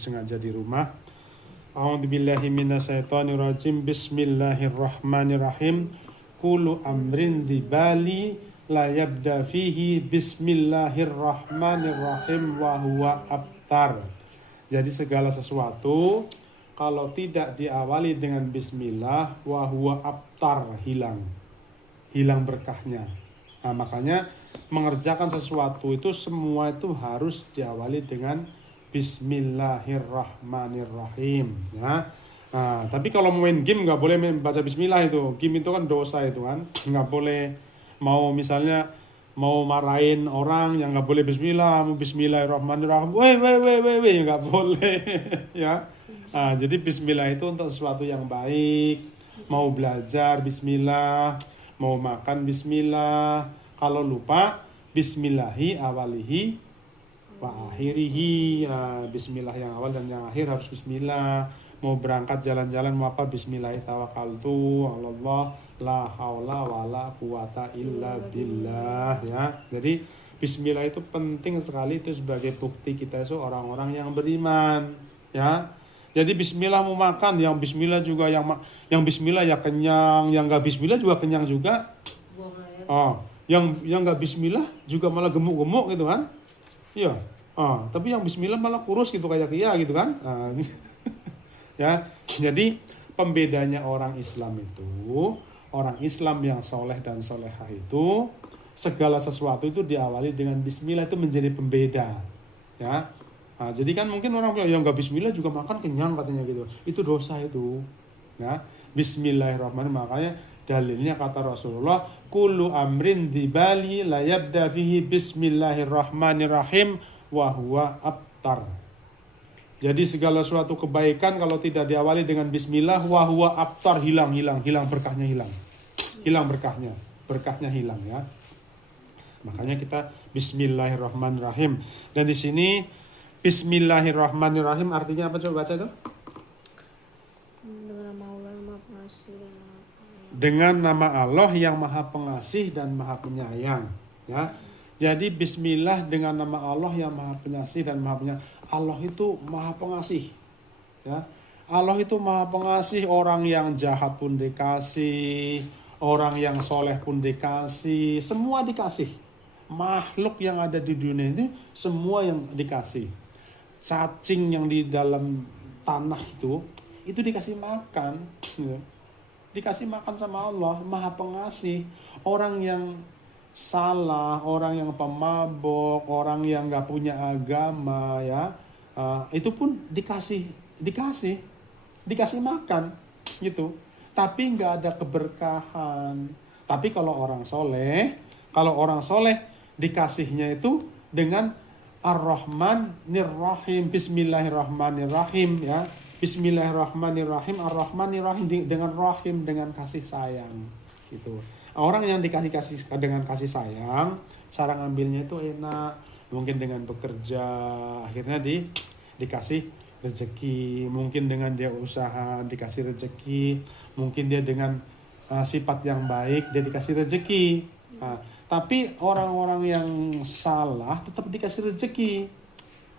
sengaja di rumah. A'udzubillahi minasyaitonirrajim. Bismillahirrahmanirrahim. Kullu amrin dibali la yabda fihi bismillahirrahmanirrahim wa huwa abtar. Jadi segala sesuatu kalau tidak diawali dengan bismillah wa huwa abtar, hilang berkahnya. Nah, makanya mengerjakan sesuatu itu semua itu harus diawali dengan bismillahirrahmanirrahim, ya. Nah, tapi kalau main game nggak boleh baca bismillah itu. Game itu kan dosa itu kan. Nggak boleh, mau misalnya mau marahin orang yang nggak boleh bismillah, mau bismillahirrahmanirrahim, weh, nggak boleh, ya. Nah, jadi bismillah itu untuk sesuatu yang baik. Mau belajar bismillah, mau makan bismillah. Kalau lupa bismillahi awalihi wa akhirihi. Nah, bismillah yang awal dan yang akhir harus bismillah. Mau berangkat jalan-jalan mau apa, bismillahi tawakkaltu Allah la haula wala quwata illa billah, ya. Jadi bismillah itu penting sekali, itu sebagai bukti kita itu orang-orang yang beriman, ya. Jadi bismillah mau makan, yang bismillah juga yang bismillah ya kenyang, yang enggak bismillah juga kenyang juga. Yang enggak bismillah juga malah gemuk-gemuk gitu kan. Iya. Tapi yang bismillah malah kurus gitu kayak Kia gitu kan. Ya. Jadi pembedanya orang Islam itu, orang Islam yang soleh dan solehah itu, segala sesuatu itu diawali dengan bismillah, itu menjadi pembeda, ya. Nah, jadi kan mungkin orang yang nggak bismillah juga makan kenyang katanya gitu, itu dosa itu, ya. Bismillahirrahmanirrahim, makanya dalilnya kata Rasulullah, kullu amrin dibali la yabda fihi bismillahirrahmanirrahim wa huwa abtar. Jadi segala suatu kebaikan kalau tidak diawali dengan bismillah wa huwa abtar, hilang berkahnya, hilang berkahnya hilang, ya. Makanya kita bismillahirrahmanirrahim. Dan di sini bismillahirrahmanirrahim artinya apa, coba baca itu? Dengan nama Allah yang Maha Pengasih dan Maha Penyayang, ya. Jadi bismillah dengan nama Allah yang Maha Pengasih dan Maha Penyayang. Allah itu Maha Pengasih, ya. Allah itu Maha Pengasih, orang yang jahat pun dikasih, orang yang soleh pun dikasih, semua dikasih. Makhluk yang ada di dunia ini semua yang dikasih. Cacing yang di dalam tanah itu dikasih makan, ya. Dikasih makan sama Allah, Maha Pengasih. Orang yang salah, orang yang pemabok, orang yang nggak punya agama, ya, itu pun dikasih makan, gitu. Tapi nggak ada keberkahan. Tapi kalau orang soleh dikasihnya itu dengan Ar-Rahmanir-Rahim, Bismillahirrahmanirrahim, ya. Bismillahirrahmanirrahim, Ar-Rahmanirrahim, dengan rahim, dengan kasih sayang, gitu. Orang yang dikasih dengan kasih sayang, cara ngambilnya itu enak. Mungkin dengan bekerja, akhirnya dikasih rezeki. Mungkin dengan dia usaha, dikasih rezeki. Mungkin dia dengan sifat yang baik, dia dikasih rezeki. Tapi orang-orang yang salah tetap dikasih rezeki.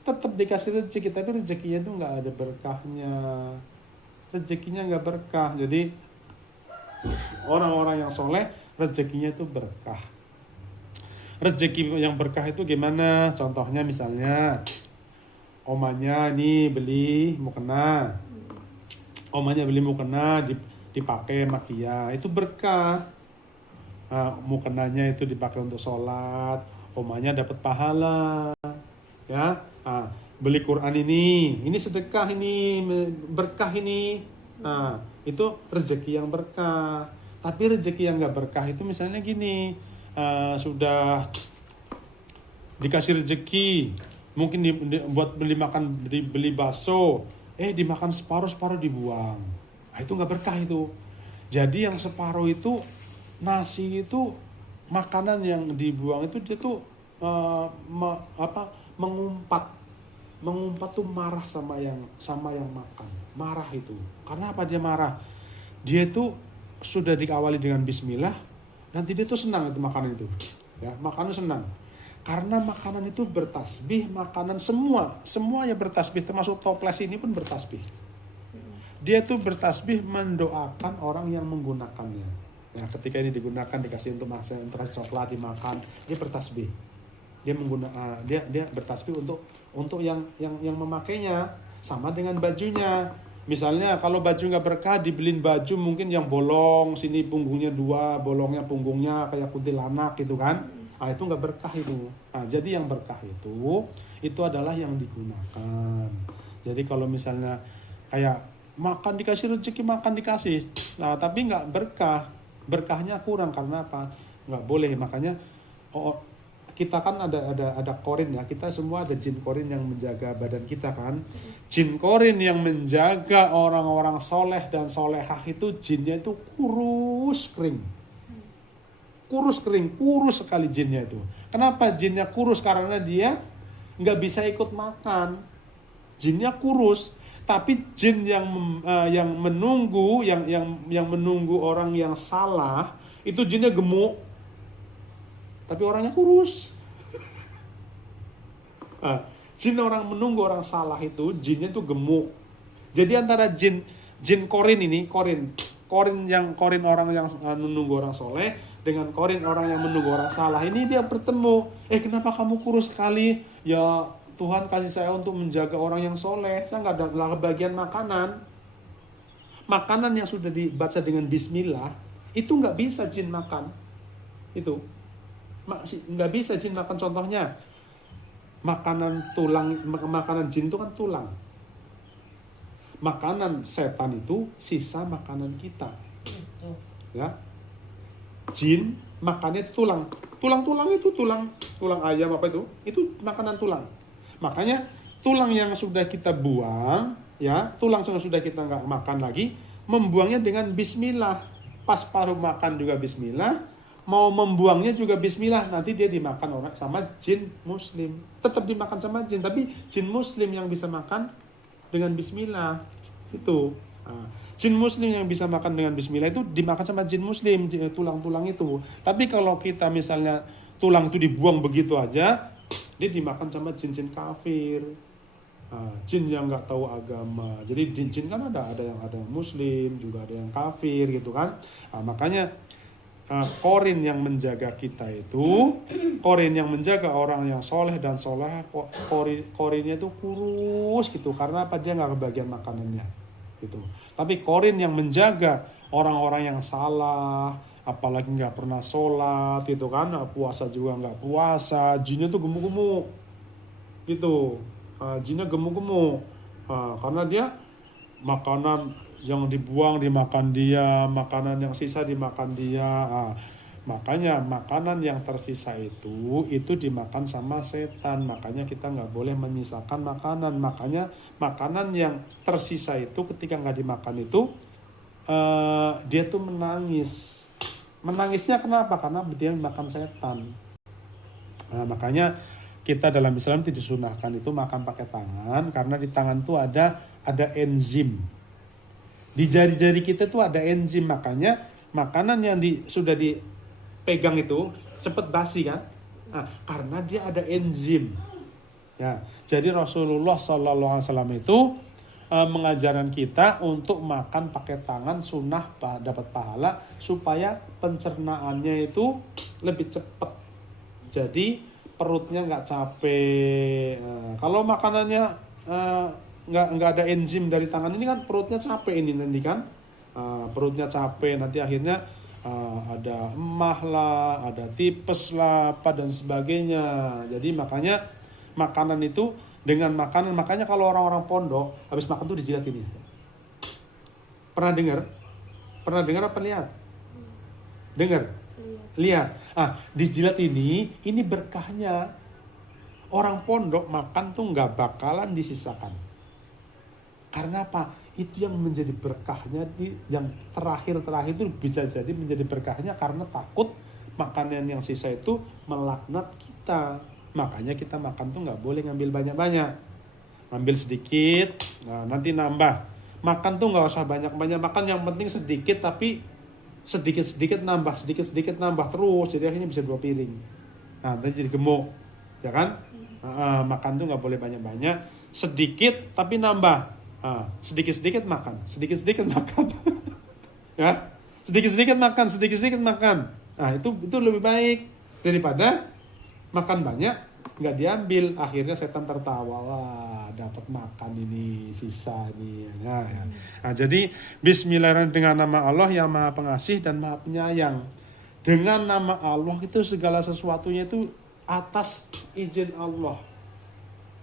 Tapi rezekinya itu nggak ada berkahnya. Rezekinya nggak berkah. Jadi orang-orang yang soleh rezekinya itu berkah. Rezeki yang berkah itu gimana? Contohnya misalnya omanya ini beli mukena. Dipakai makia, itu berkah. Mukenanya itu dipakai untuk sholat, omanya dapat pahala, ya. Beli Quran ini sedekah, ini berkah ini. Itu rezeki yang berkah. Tapi rezeki yang nggak berkah itu misalnya gini, sudah dikasih rezeki, mungkin buat beli bakso, dimakan separuh dibuang. Itu nggak berkah itu. Jadi yang separuh itu, nasi itu, makanan yang dibuang itu dia tuh mengumpat tuh marah sama yang makan. Marah itu. Karena apa dia marah? Dia itu sudah diawali dengan bismillah, nanti dia tuh senang itu makanan itu. Ya, makannya senang. Karena makanan itu bertasbih, makanan semua yang bertasbih, termasuk toples ini pun bertasbih. Dia tuh bertasbih mendoakan orang yang menggunakannya. Nah, ketika ini digunakan, dikasih untuk makan, untuk kasih coklat dimakan, dia bertasbih. Dia bertasbih untuk yang memakainya. Sama dengan bajunya. Misalnya kalau baju nggak berkah, dibeliin baju mungkin yang bolong, sini punggungnya 2, bolongnya punggungnya kayak kuntilanak gitu kan. Nah, itu nggak berkah itu. Nah, jadi yang berkah itu adalah yang digunakan. Jadi kalau misalnya kayak makan dikasih rezeki, makan dikasih, nah tapi nggak berkah, berkahnya kurang karena apa? Nggak boleh. Makanya kita kan ada korin ya, kita semua ada jin korin yang menjaga badan kita kan. Jin korin yang menjaga orang-orang soleh dan solehah itu jinnya itu kurus kering, kurus sekali jinnya itu. Kenapa jinnya kurus? Karena dia nggak bisa ikut makan, jinnya kurus. Tapi jin yang menunggu, yang menunggu orang yang salah itu jinnya gemuk, tapi orangnya kurus. Jin orang menunggu orang salah itu jinnya tuh gemuk. Jadi antara jin korin ini, korin orang yang menunggu orang soleh dengan korin orang yang menunggu orang salah, ini dia bertemu. Kenapa kamu kurus sekali? Ya Tuhan kasih saya untuk menjaga orang yang soleh, saya nggak ada kebagian makanan. Makanan yang sudah dibaca dengan bismillah itu nggak bisa jin makan. Itu nggak bisa jin makan. Contohnya makanan tulang, makanan jin itu kan tulang. Makanan setan itu sisa makanan kita. Ya, jin makannya itu tulang itu tulang ayam apa itu makanan tulang. Makanya tulang yang sudah kita buang, ya tulang yang sudah kita nggak makan lagi, membuangnya dengan bismillah. Pas paruh makan juga bismillah, mau membuangnya juga bismillah. Nanti dia dimakan orang sama jin muslim. Tetap dimakan sama jin, tapi jin muslim yang bisa makan dengan bismillah itu. Jin muslim yang bisa makan dengan bismillah itu dimakan sama jin muslim, tulang-tulang itu. Tapi kalau kita misalnya tulang itu dibuang begitu aja, dia dimakan sama jin-jin kafir, jin yang nggak tahu agama. Jadi jin kan ada yang muslim, juga ada yang kafir gitu kan. Makanya korin yang menjaga kita itu, korin yang menjaga orang yang soleh dan soleh, korinnya itu kurus gitu. Karena apa? Dia nggak kebagian makanannya gitu. Tapi korin yang menjaga orang-orang yang salah, apalagi nggak pernah sholat gitu kan, puasa juga nggak puasa, jinnya tuh gemuk-gemuk gitu. Jinnya gemuk-gemuk karena dia makanan yang dibuang dimakan dia, makanan yang sisa dimakan dia. Makanya makanan yang tersisa itu dimakan sama setan. Makanya kita nggak boleh menyisakan makanan. Makanya makanan yang tersisa itu ketika nggak dimakan itu dia tuh menangis. Menangisnya kenapa? Karena dia makan setan. Makanya kita dalam Islam tidak disunahkan itu makan pakai tangan, karena di tangan tuh ada enzim. Di jari-jari kita tuh ada enzim, makanya makanan yang sudah dipegang itu cepat basi kan? Karena dia ada enzim. Ya, jadi Rasulullah SAW itu mengajarkan kita untuk makan pakai tangan, sunnah dapat pahala, supaya pencernaannya itu lebih cepat. Jadi perutnya nggak capek. Kalau makanannya nggak ada enzim dari tangan ini kan perutnya capek ini nanti kan. Perutnya capek, nanti akhirnya ada emah lah, ada tipes lah, apa dan sebagainya. Jadi makanya makanan itu dengan makanan, makanya kalau orang-orang pondok habis makan tuh dijilat ini. Pernah dengar apa lihat? Dengar? Lihat. Dijilat ini berkahnya. Orang pondok makan tuh nggak bakalan disisakan. Karena apa? Itu yang menjadi berkahnya, yang terakhir itu bisa jadi menjadi berkahnya, karena takut makanan yang sisa itu melaknat kita. Makanya kita makan tuh nggak boleh ngambil banyak-banyak, ngambil sedikit, nanti nambah. Makan tuh nggak usah banyak-banyak makan, yang penting sedikit, tapi sedikit-sedikit nambah terus, jadi akhirnya bisa 2 piring. Nanti jadi gemuk. ya kan? Makan tuh nggak boleh banyak-banyak, sedikit tapi nambah. Sedikit-sedikit makan, sedikit-sedikit makan, ya, sedikit-sedikit makan, sedikit-sedikit makan. Nah itu lebih baik daripada makan banyak nggak diambil, akhirnya setan tertawa, wah dapat makan ini sisa ini. Ya. Nah jadi Bismillahirrahmanirrahim, dengan nama Allah yang Maha Pengasih dan Maha Penyayang. Dengan nama Allah itu segala sesuatunya itu atas izin Allah.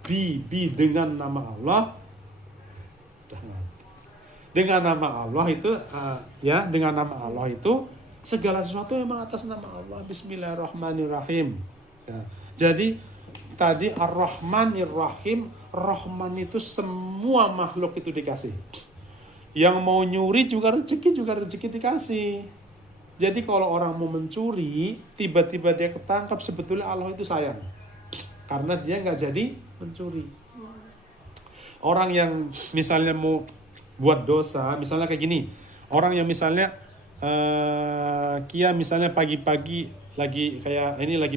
Dengan nama Allah. Dengan nama Allah itu dengan nama Allah itu segala sesuatu memang atas nama Allah. Bismillahirrahmanirrahim. Ya. Jadi tadi Ar-Rahmanir-Rahim, Rahman itu semua makhluk itu dikasih. Yang mau nyuri juga rezeki dikasih. Jadi kalau orang mau mencuri, tiba-tiba dia ketangkap, sebetulnya Allah itu sayang. Karena dia nggak jadi mencuri. Orang yang misalnya mau buat dosa, misalnya kayak gini, orang yang misalnya misalnya pagi-pagi lagi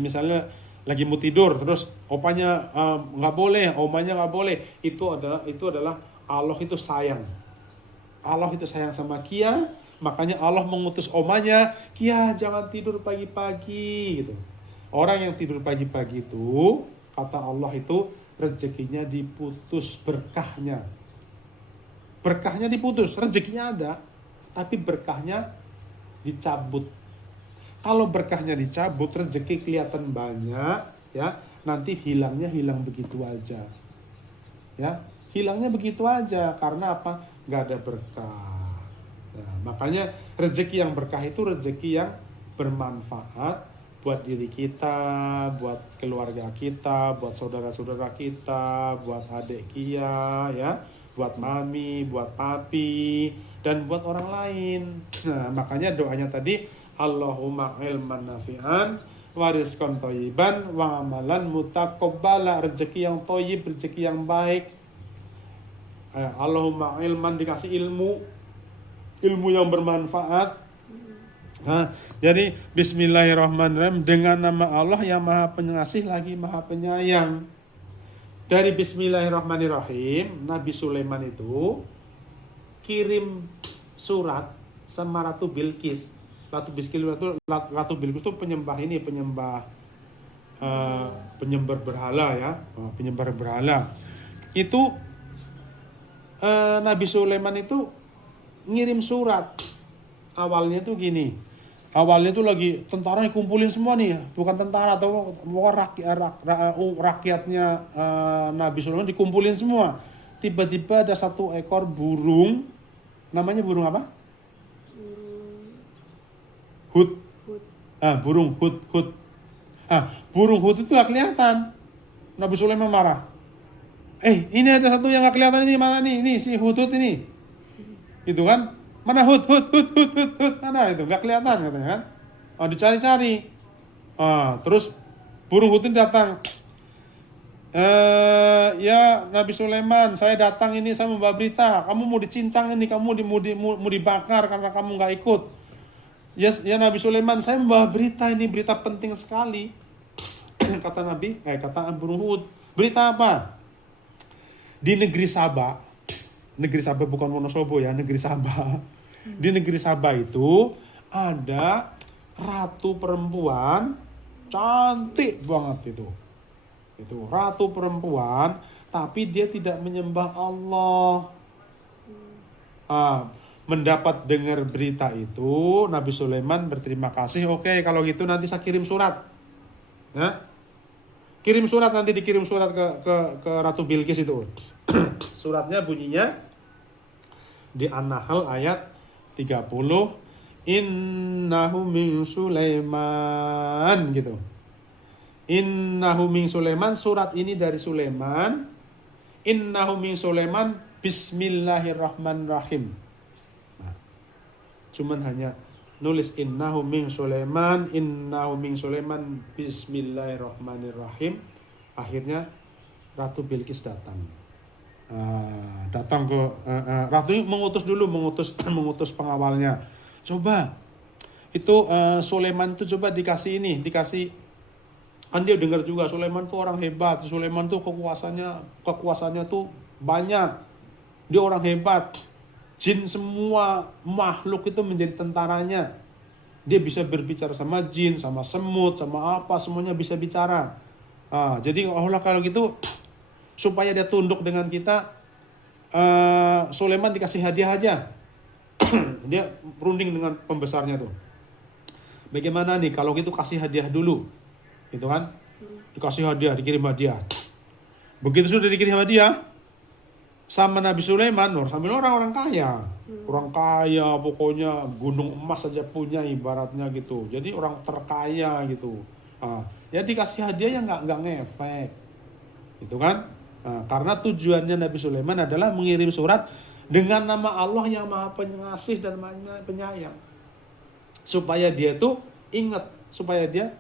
misalnya lagi mau tidur, terus opanya nggak boleh, omanya nggak boleh, itu adalah Allah itu sayang. Allah itu sayang sama Kia, makanya Allah mengutus omanya, Kia jangan tidur pagi-pagi gitu. Orang yang tidur pagi-pagi itu, kata Allah itu rezekinya diputus, berkahnya diputus, rezekinya ada, tapi berkahnya dicabut. Kalau berkahnya dicabut, rezeki kelihatan banyak, ya, nanti hilang begitu aja, ya, hilangnya begitu aja. Karena apa? Nggak ada berkah. Nah, makanya rezeki yang berkah itu rezeki yang bermanfaat buat diri kita, buat keluarga kita, buat saudara-saudara kita, buat adik Kia, ya, buat mami, buat papi, dan buat orang lain. Nah, makanya doanya tadi, Allahumma ilman nafi'an, wa rizqan thayyiban, wa amalan mutaqabbala, rezeki yang thayyib, rezeki yang baik. Allahumma ilman, dikasih ilmu yang bermanfaat. Jadi Bismillahirrahmanirrahim, dengan nama Allah yang Maha Pengasih lagi Maha Penyayang. Dari Bismillahirrahmanirrahim, Nabi Sulaiman itu kirim surat sama Ratu Bilqis. Ratu Bilqis itu penyembah berhala, ya, penyembah berhala. Itu Nabi Sulaiman itu ngirim surat. Awalnya itu gini. Awalnya itu lagi tentara kumpulin semua nih, bukan tentara atau rakyatnya Nabi Sulaiman dikumpulin semua. Tiba-tiba ada satu ekor burung, namanya burung apa? Hud. Burung hud. Burung hud itu gak kelihatan. Nabi Sulaiman marah. Ini ada satu yang gak kelihatan, ini mana nih? Ini si hud ini. Itu kan? Mana hud. Mana itu? Gak kelihatan katanya kan? Dicari-cari. Terus burung hud ini datang. Ya Nabi Sulaiman, saya datang ini, saya membawa berita. Kamu mau dicincang ini, kamu mau dibakar karena kamu gak ikut. Ya Nabi Sulaiman, saya membawa berita ini, berita penting sekali. Kata burung hud. Berita apa? Di negeri Sabah bukan Wonosobo ya, negeri Sabah. Di negeri Sabah itu ada ratu perempuan cantik banget itu ratu perempuan, tapi dia tidak menyembah Allah. Mendapat dengar berita itu, Nabi Sulaiman berterima kasih. Oke, kalau gitu nanti saya kirim surat, ya. Dikirim surat ke Ratu Bilqis itu. Suratnya bunyinya di An-Nahl ayat 30, innahu min Sulaiman gitu. Innahu min Sulaiman, surat ini dari Sulaiman. Innahu min Sulaiman, bismillahirrahmanirrahim. Nah, cuman hanya nulis innahu min Sulaiman, bismillahirrahmanirrahim. Akhirnya Ratu Bilqis datang. Datang ke Ratu mengutus pengawalnya. Coba itu Sulaiman itu coba dikasih Kan dia dengar juga Sulaiman tuh orang hebat, Sulaiman tuh kekuasaannya tuh banyak. Dia orang hebat. Jin semua makhluk itu menjadi tentaranya. Dia bisa berbicara sama jin, sama semut, sama apa, semuanya bisa bicara. Jadi Allah kalau gitu supaya dia tunduk dengan kita, Sulaiman dikasih hadiah aja. Dia runding dengan pembesarnya tuh. Bagaimana nih kalau gitu kasih hadiah dulu, gitu kan? Dikasih hadiah, dikirim hadiah. Begitu sudah dikirim hadiah sama Nabi Sulaiman, sambil orang kaya, orang kaya pokoknya gunung emas saja punya ibaratnya gitu. Jadi orang terkaya gitu. Ya dikasih hadiah yang nggak ngefek, gitu kan? Karena tujuannya Nabi Sulaiman adalah mengirim surat dengan nama Allah yang Maha Pengasih dan Maha Penyayang, supaya dia tuh ingat, supaya dia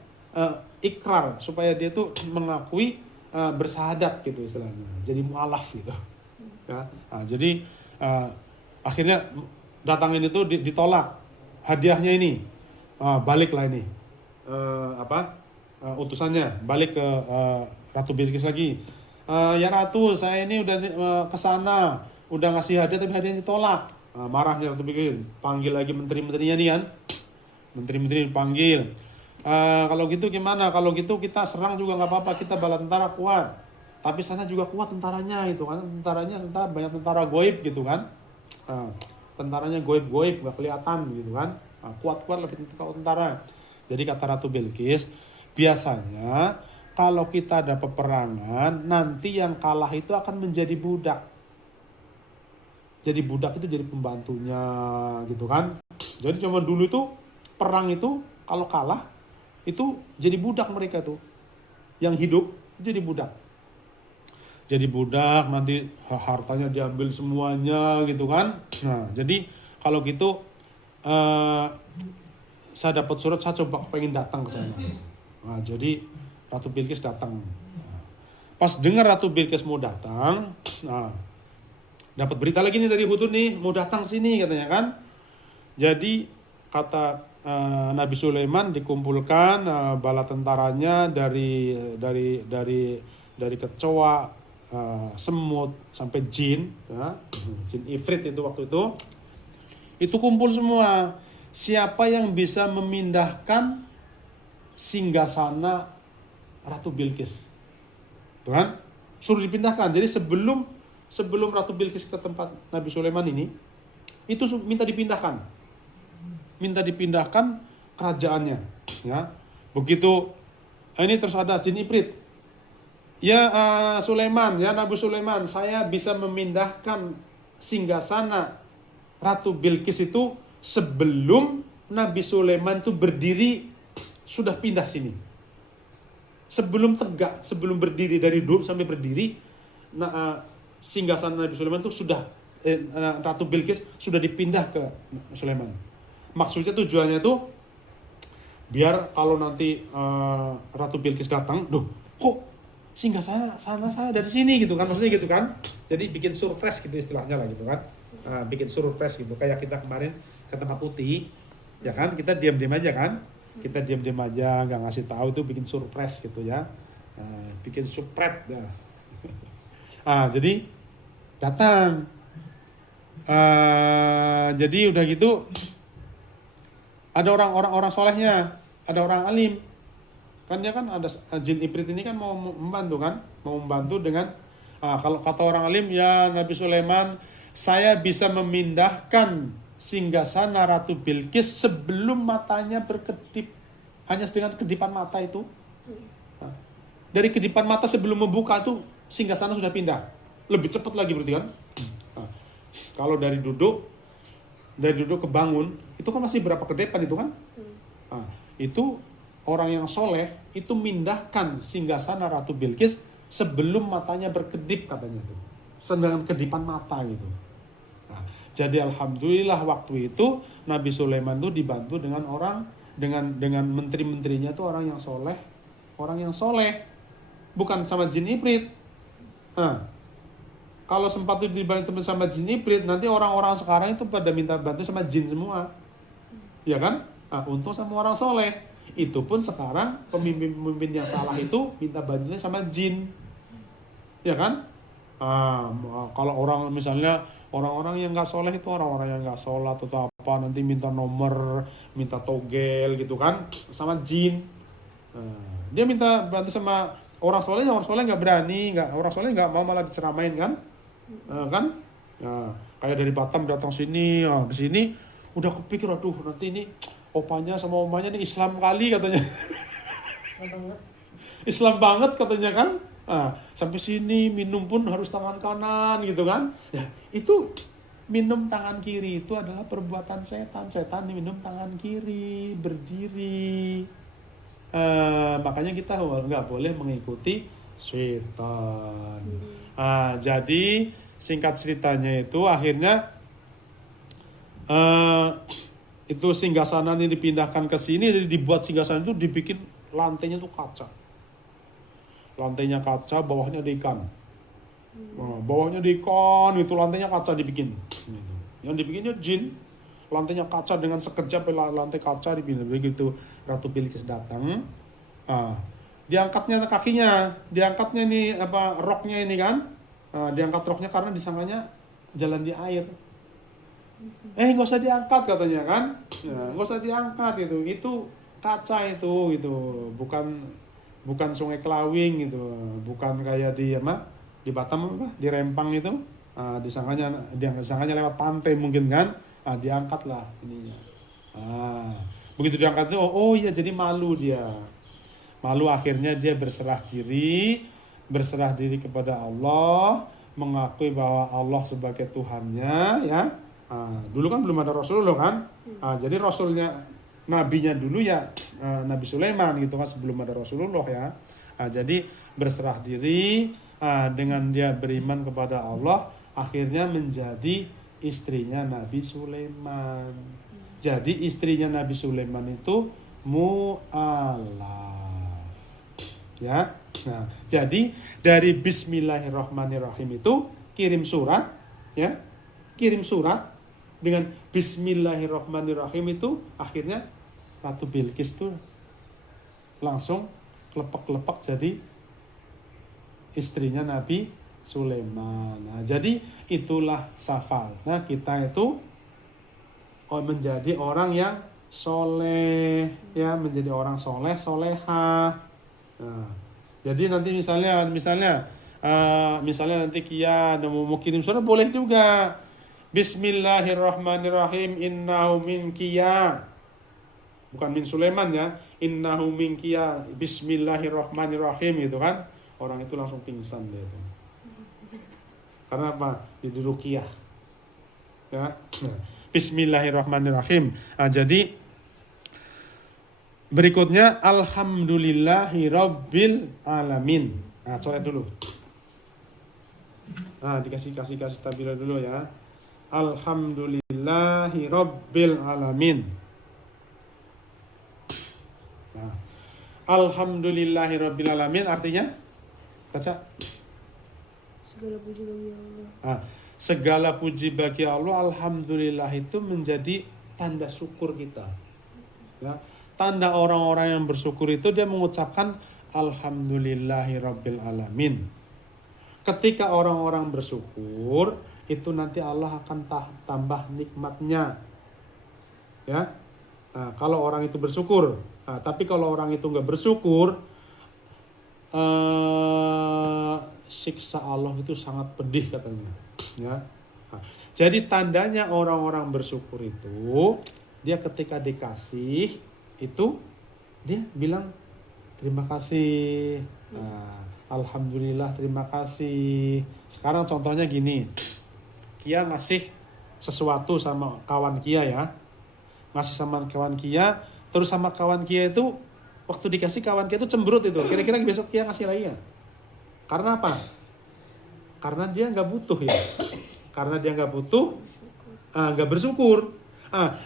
ikrar, supaya dia tuh mengakui, bersahadat gitu istilahnya, jadi mu'alaf gitu ya. Jadi akhirnya datangin itu ditolak hadiahnya ini, baliklah ini utusannya balik ke Ratu Bilqis lagi. Ya Ratu, saya ini udah kesana, udah ngasih hadiah tapi hadiahnya ditolak. Marah nih Ratu Bilqis, panggil lagi menteri-menterinya nih kan, menteri-menteri dipanggil. Kalau gitu gimana? Kalau gitu kita serang juga nggak apa-apa, kita bala tentara kuat. Tapi sana juga kuat tentaranya itu kan, tentaranya banyak tentara goib gitu kan. Tentaranya goib-goib nggak kelihatan gitu kan. Kuat-kuat lebih tentara. Jadi kata Ratu Bilqis, biasanya kalau kita ada peperangan, nanti yang kalah itu akan menjadi budak. Jadi budak itu jadi pembantunya gitu kan. Jadi cuma dulu itu perang itu kalau kalah itu jadi budak mereka tuh. Yang hidup jadi budak. Jadi budak, nanti hartanya diambil semuanya gitu kan. Nah, jadi kalau gitu saya dapat surat, saya coba pengen datang ke sana. Nah, jadi Ratu Bilqis datang. Pas dengar Ratu Bilqis mau datang, dapat berita lagi nih dari Hudhud nih, mau datang sini katanya kan. Jadi kata Nabi Sulaiman dikumpulkan bala tentaranya dari kecoa, semut sampai jin, ya, jin ifrit itu waktu itu kumpul semua. Siapa yang bisa memindahkan singgasana Ratu Bilqis, tuh kan? Suruh dipindahkan. Jadi sebelum Ratu Bilqis ke tempat Nabi Sulaiman ini, itu minta dipindahkan kerajaannya, ya. Begitu ini terus ada jin ifrit. Ya Sulaiman, ya Nabi Sulaiman, saya bisa memindahkan singgasana Ratu Bilqis itu sebelum Nabi Sulaiman itu berdiri, sudah pindah sini. Sebelum tegak, sebelum berdiri, dari duduk sampai berdiri, singgasana Nabi Sulaiman itu sudah Ratu Bilqis sudah dipindah ke Sulaiman. Maksudnya tujuannya tuh biar kalau nanti Ratu Bilqis datang, kok singgasana saya dari sini gitu kan, maksudnya gitu kan. Jadi bikin surprise gitu istilahnya lah gitu kan. Bikin surprise gitu, kayak kita kemarin ke tempat Uti, ya kan, kita diam-diam aja kan, kita diam-diam aja, nggak ngasih tahu, itu bikin surprise gitu ya, bikin surprise ya. Jadi datang, jadi udah gitu ada orang solehnya, ada orang alim, kan dia kan ada jin ifrit ini kan mau membantu dengan kalau kata orang alim, ya Nabi Sulaiman, saya bisa memindahkan singgasana Ratu Bilqis sebelum matanya berkedip, hanya dengan kedipan mata itu. Dari kedipan mata sebelum membuka itu singgasana sudah pindah, lebih cepat lagi berarti kan. Kalau dari duduk ke bangun itu kan masih berapa kedipan itu kan. Itu orang yang soleh itu mindahkan singgasana Ratu Bilqis sebelum matanya berkedip katanya tuh, dengan kedipan mata gitu. Jadi alhamdulillah waktu itu Nabi Sulaiman itu dibantu dengan dengan menteri-menterinya itu orang yang soleh, bukan sama jin ifrit. Kalau sempat itu dibantu sama jin ifrit, nanti orang-orang sekarang itu pada minta bantu sama jin semua, ya kan? Untung sama orang soleh. Itu pun sekarang pemimpin-pemimpin yang salah itu minta bantuan sama jin, ya kan? Kalau orang misalnya orang-orang yang nggak soleh itu orang-orang yang nggak sholat atau apa nanti minta nomor, minta togel gitu kan sama jin. Dia minta bantu sama orang soleh nggak berani, orang soleh nggak mau, malah diceramain kan, kan? Kayak dari Batam datang sini, di sini udah kepikir, aduh nanti ini opanya sama omanya nih Islam kali katanya. Islam banget katanya kan. Sampai sini minum pun harus tangan kanan gitu kan. Ya, itu minum tangan kiri itu adalah perbuatan setan. Setan minum tangan kiri, berdiri. Makanya kita nggak boleh mengikuti setan. Jadi singkat ceritanya itu akhirnya itu singgasana ini dipindahkan ke sini, jadi dibuat singgasana itu dibikin lantainya tuh kaca. Lantainya kaca, bawahnya ada ikan. Bawahnya ada ikan, itu lantainya kaca dibikin. Yang dibikinnya jin. Lantainya kaca dengan sekejap lantai kaca dibikin. Begitu Ratu Bilqis datang, diangkatnya kakinya, diangkatnya ini roknya ini kan. Diangkat roknya karena disangkanya jalan di air. Nggak usah diangkat katanya kan. Nggak usah diangkat gitu. Itu kaca itu bukan Sungai Kelawing gitu, bukan kayak di Batam di Rempang itu, disangkanya lewat pantai mungkin kan, diangkat lah ininya. Begitu diangkat itu, oh iya jadi malu dia, akhirnya dia berserah diri kepada Allah, mengakui bahwa Allah sebagai Tuhannya ya. Dulu kan belum ada Rasulullah kan, jadi Rasulnya nabinya dulu ya Nabi Sulaiman gitu kan, sebelum ada Rasulullah ya. Jadi berserah diri dengan dia beriman kepada Allah, akhirnya menjadi istrinya Nabi Sulaiman. Jadi istrinya Nabi Sulaiman itu mu'alaf ya. Jadi dari Bismillahirrahmanirrahim itu kirim surat dengan Bismillahirrahmanirrahim itu akhirnya Ratu Bilqis tuh langsung kelepak-kelepak jadi istrinya Nabi Sulaiman. Jadi itulah syafaatnya kita itu menjadi orang yang soleh ya, menjadi orang soleh solehah. Jadi nanti misalnya nanti Kia mau kirim surat boleh juga. Bismillahirrahmanirrahim, innahu min Kia. Bukan min Sulaiman ya, innahu min Kia, Bismillahirrahmanirrahim gitu kan. Orang itu langsung pingsan dia itu. Karena apa? Diruqyah. Ya. Bismillahirrahmanirrahim. Jadi berikutnya alhamdulillahirabbil alamin. Coret dulu. Dikasih tabira dulu ya. Alhamdulillahirabbil alamin. Alhamdulillahirabbil alamin artinya baca. Segala puji bagi Allah. Segala puji bagi Allah. Alhamdulillah itu menjadi tanda syukur kita. Ya. Tanda orang-orang yang bersyukur itu dia mengucapkan alhamdulillahirabbil alamin. Ketika orang-orang bersyukur, itu nanti Allah akan tambah nikmatnya. Ya. Kalau orang itu bersyukur. Tapi kalau orang itu nggak bersyukur, siksa Allah itu sangat pedih katanya. Ya. Jadi tandanya orang-orang bersyukur itu, dia ketika dikasih itu dia bilang terima kasih. Alhamdulillah terima kasih. Sekarang contohnya gini, Kia ngasih sesuatu sama kawan Kia ya, ngasih sama kawan Kia, terus sama kawan Kia itu waktu dikasih kawan Kia itu cemberut itu, kira-kira besok Kia ngasih lagi ya? Karena apa? Karena dia nggak butuh ya, karena dia nggak butuh, nggak bersyukur.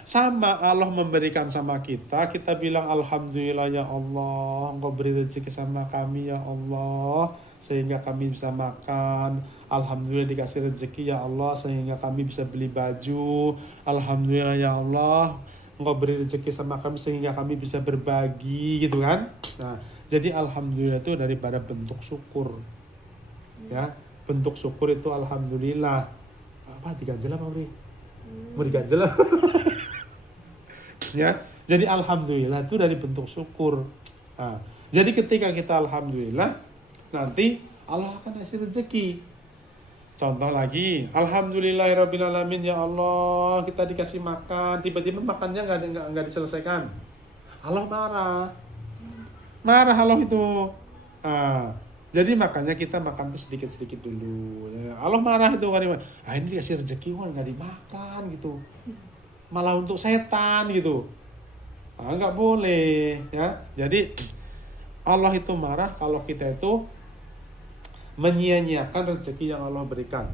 Sama Allah memberikan sama kita bilang alhamdulillah ya Allah, Engkau beri rezeki sama kami ya Allah, sehingga kami bisa makan. Alhamdulillah dikasih rezeki ya Allah, sehingga kami bisa beli baju. Alhamdulillah ya Allah, Engkau beri rezeki sama kami sehingga kami bisa berbagi gitu kan. Nah, jadi alhamdulillah itu daripada bentuk syukur. Ya, bentuk syukur itu alhamdulillah. Apa diganjel apa, Bri? Mau diganjel? Ya. Jadi alhamdulillah itu dari bentuk syukur. Nah, jadi ketika kita alhamdulillah, nanti Allah akan kasih rezeki. Contoh lagi, alhamdulillahirrabbilalamin, ya Allah, kita dikasih makan, tiba-tiba makannya nggak diselesaikan. Allah marah. Marah Allah itu. Nah, jadi makanya kita makan tuh sedikit-sedikit dulu. Allah marah itu kan. Ini dikasih rezeki nggak dimakan gitu. Malah untuk setan gitu. Nggak boleh ya. Jadi Allah itu marah kalau kita itu menyia-nyiakan rezeki yang Allah berikan.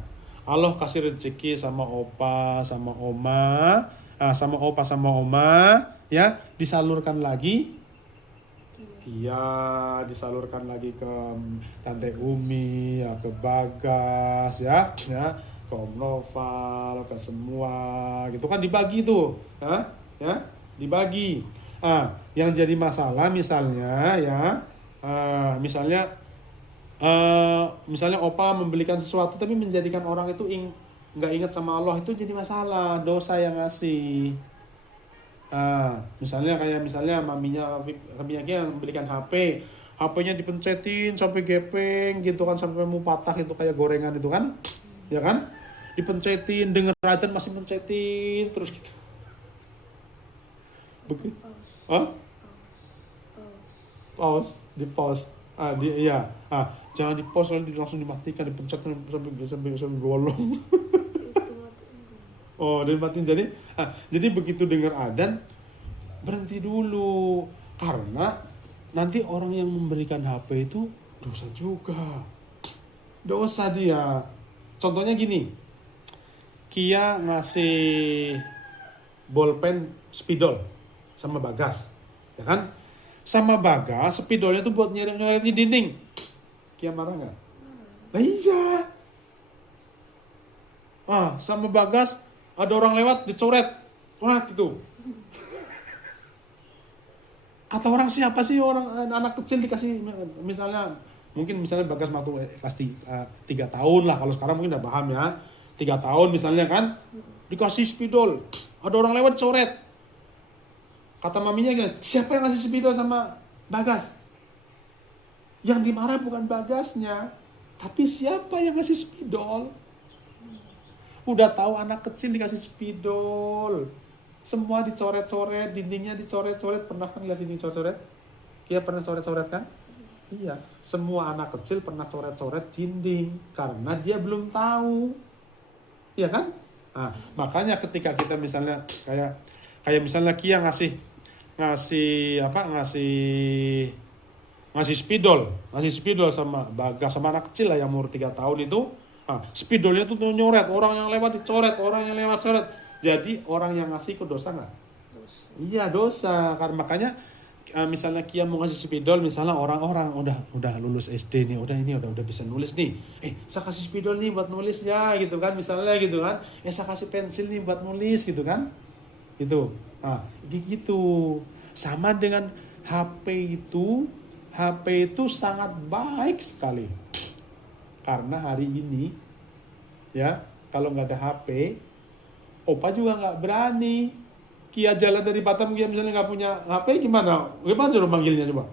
Allah kasih rezeki sama opa, sama oma, sama opa, sama oma, ya disalurkan lagi. Iya, disalurkan lagi ke Tante Umi, ya, ke Bagas, ya, ke Om Noval, ke semua, gitu kan dibagi tuh, ya, dibagi. Yang jadi masalah misalnya, ya, misalnya opa membelikan sesuatu tapi menjadikan orang itu nggak ingat sama Allah, itu jadi masalah, dosa yang ngasih. Misalnya maminya yang membelikan HP-nya dipencetin sampai gepeng gitu kan, sampai mau patah itu kayak gorengan itu kan, ya kan, dipencetin, denger adzan masih pencetin terus gitu. Begitu. Pause, di pause. Jangan di pause, langsung dimatikan, dipencet sampai bolong. Oh, dimatiin. Jadi begitu dengar adzan berhenti dulu, karena nanti orang yang memberikan HP itu dosa juga. Dosa dia. Contohnya gini. Kia ngasih bolpen spidol sama Bagas, ya kan? Sama Bagas, spidolnya tuh buat nyeret-nyeret di dinding. Kia marah nggak? Nah, iya. Sama Bagas, ada orang lewat dicoret, gitu. Kata orang, siapa sih orang anak kecil dikasih, mungkin Bagas waktu kelas 3 tahun lah, kalau sekarang mungkin udah paham ya. 3 tahun misalnya kan, dikasih spidol, ada orang lewat dicoret. Kata maminya kan, siapa yang ngasih spidol sama Bagas? Yang dimarah bukan Bagasnya, tapi siapa yang ngasih spidol? Udah tahu anak kecil dikasih spidol, semua dicoret-coret, dindingnya dicoret-coret. Pernah kan lihat dinding coret-coret? Kia pernah coret-coret kan? Iya, semua anak kecil pernah coret-coret dinding karena dia belum tahu, iya kan? Makanya ketika kita misalnya kayak misalnya Kia ngasih spidol sama Bagas, sama anak kecil lah yang umur 3 tahun itu. Spidolnya tuh nyoret, orang yang lewat dicoret, orang yang lewat coret. Jadi orang yang ngasih itu dosa nggak? Iya, dosa. Karena makanya misalnya Kia mau ngasih spidol, misalnya orang-orang udah lulus SD nih, udah bisa nulis nih. Saya kasih spidol nih buat nulis ya, gitu kan, misalnya gitu kan. Saya kasih pensil nih buat nulis gitu kan. Gitu. Gitu. Sama dengan HP itu sangat baik sekali. Karena hari ini, ya, kalau nggak ada HP, opa juga nggak berani. Kia jalan dari Batam, Kia misalnya nggak punya HP, gimana? Gimana cara manggilnya coba?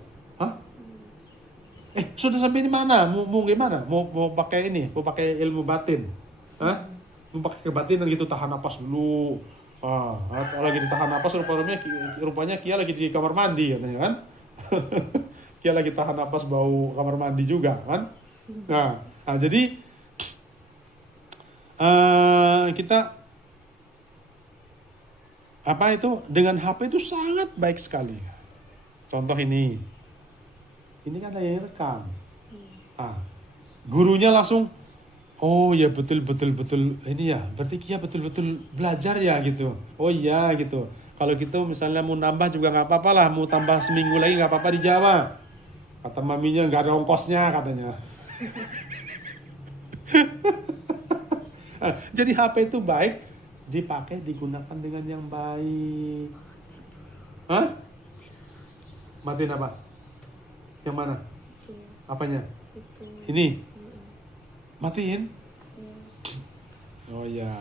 Sudah sampai di mana? Mau gimana? Mau pakai ini? Mau pakai ilmu batin? Mau pakai kebatinan gitu, tahan napas dulu. Lagi ditahan napas, rupanya Kia lagi di kamar mandi katanya kan? Kia lagi tahan napas bau kamar mandi juga kan? Nah, jadi kita dengan HP itu sangat baik sekali. Contoh ini kan ada yang rekam. Gurunya langsung, oh ya betul ini ya, berarti Kia betul belajar ya gitu. Oh iya gitu. Kalau gitu misalnya mau nambah juga nggak apa-apa lah, mau tambah seminggu lagi nggak apa-apa di Jawa. Kata maminya nggak ada ongkosnya katanya. Jadi HP itu baik, digunakan dengan yang baik. Hah? Matiin apa? Yang mana? Itu. Apanya? Itu. Ini? Mm-mm. Matiin? Ya. Oh iya.